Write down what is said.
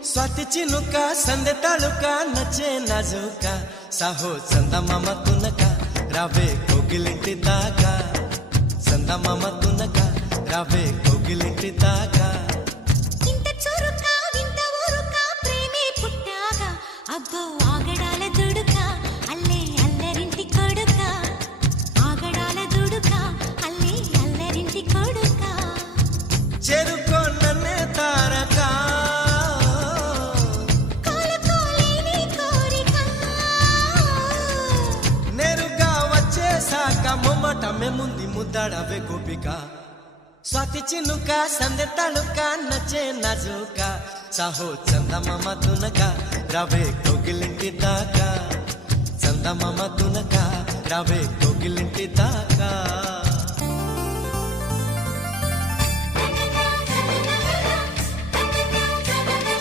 स्वाती चिनुका संदे तालुका नचे नाजुका साहो चंदमाम तुनका रावे कोगिलिंटी दागा चंदमाम तुनका रावे कोगिलिंटी दागा इंत चुरुका विंत ऊरुका प्रेमे पुट्टागा अब्बो आगडाల దుడుకా అల్లే అల్లరింటి కొడుకా ఆగడాల దుడుకా అల్లే అల్లరింటి కొడుకా చెరుకో నన్నే తారకా మొమ్మటమే ముందు ముద్దాడవే గోపిక స్వాతి చినుక సందె తళుక నచ్చే నాజుక సాహో చందమామ తునక రావే కోగిలింటి దాకా చందమామ తునక రావే కోగిలింటి దాకా